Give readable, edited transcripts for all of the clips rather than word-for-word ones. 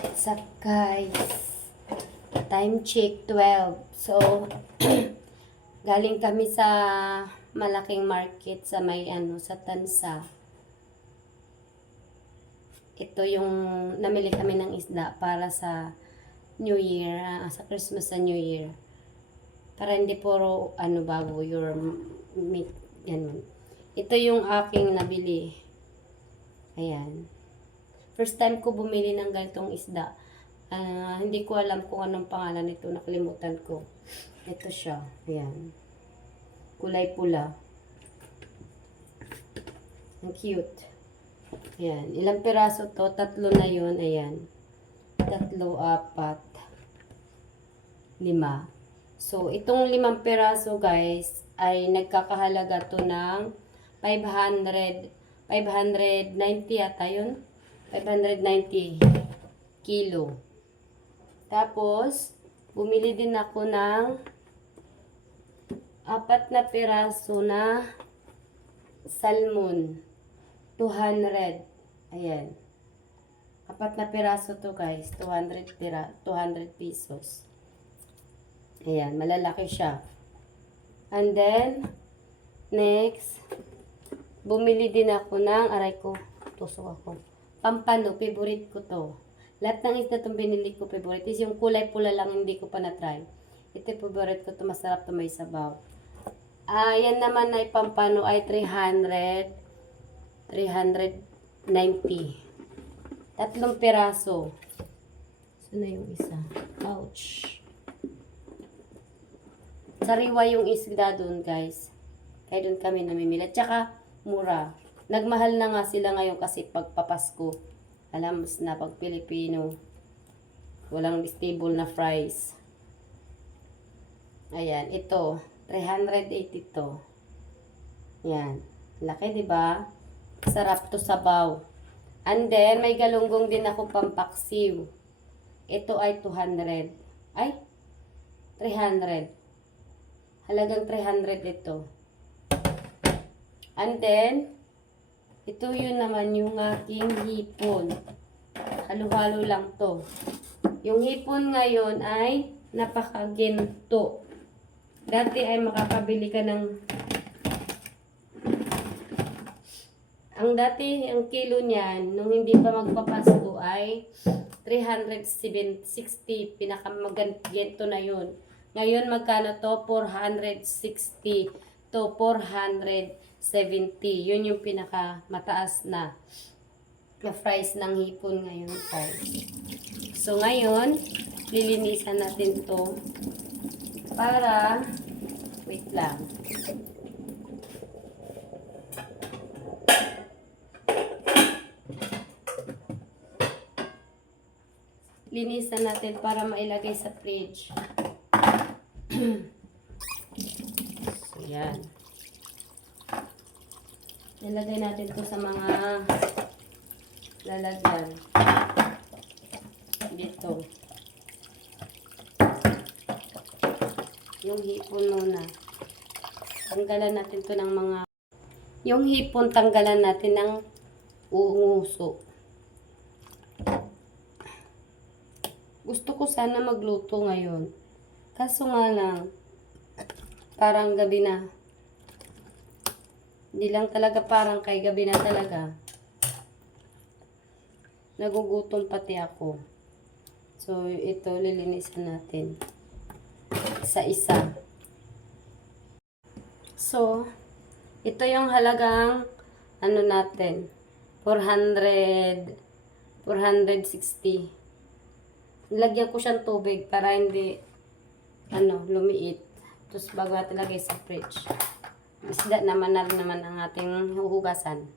What's up guys? Time check 12. So, galing kami sa malaking market sa may sa Tansa. Ito yung namili kami ng isda para sa New Year, sa Christmas sa New Year. Para hindi puro bago your meat. Yan. Ito yung aking nabili. Ayan. First time ko bumili ng ganitong isda. Hindi ko alam kung anong pangalan nito. Nakalimutan ko. Ito siya. Ayan. Kulay pula. Ang cute. Ayan. Ilang piraso to? 3 na yun. Ayan. 3, 4, 5. So, itong 5 piraso guys ay nagkakahalaga to ng 590 yata yun. 590 kilo. Tapos, bumili din ako ng 4 na piraso na salmon. 200. Ayan. 4 na piraso to guys. 200 pesos. Ayan. Malalaki siya. And then, next, bumili din ako ng, aray ko, tusok ako. Pampano, favorite ko to. Lahat ng isda itong binili ko, favorite. Is yung kulay pula lang, hindi ko pa na-try. Ito favorite ko to, masarap to, may sabaw. Yan naman ay pampano ay 390. 3 piraso. Saan na yung isa? Ouch. Sariwa yung isda doon, guys. Kaya doon kami namimili. At saka, mura. Nagmahal na nga sila ngayon kasi pagpapasko. Alam na pag Pilipino, walang stable na fries. Ayan, ito. 380 to. Yan. Laki, diba? Sarap to sabaw. And then, may galunggong din ako pampaksiw. Ito ay 200. Ay, 300. Halagang 300 ito. And then, ito yun naman yung aking hipon. Halo-halo lang to. Yung hipon ngayon ay napakaginto. Dati ay makakabili ka ng... Ang kilo niyan, nung hindi pa magpapasko ay 360. Pinakamagento na yun. Ngayon magkano to? 460 to 470. Yun yung pinaka mataas na price ng hipon ngayon guys. So ngayon, lilinisan natin to para wait lang. Linisan natin para mailagay sa fridge. So yan. Nilagay natin to sa mga lalagyan. Dito. Yung hipon muna. Tanggalan natin to ng mga... Yung hipon, tanggalan natin ng uunguso. Gusto ko sana magluto ngayon. Kaso nga lang, parang gabi na. Hindi lang talaga parang kay gabi na talaga. Nagugutom pati ako. So, ito lilinisan natin. Isa-isa. So, ito yung halagang natin. 460. Lagyan ko siyang tubig para hindi lumiit. Tapos bago natin lagay sa fridge. Isda naman ang ating huhugasan.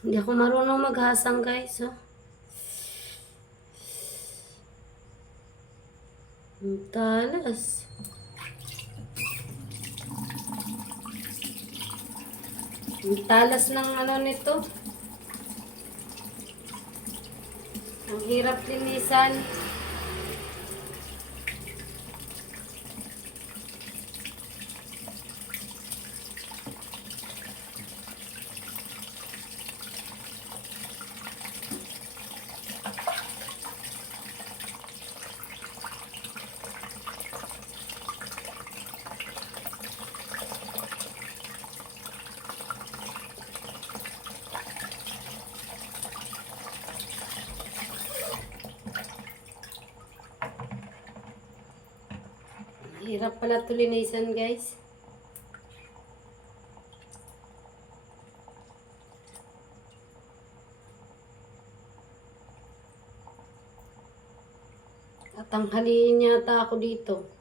Hindi ako marunong maghasang guys, oh. Ang talas. Ang talas ng ano nito. Ang hirap linisan. Hirap pala ito linisan guys. Tatanghaliin yata ako dito.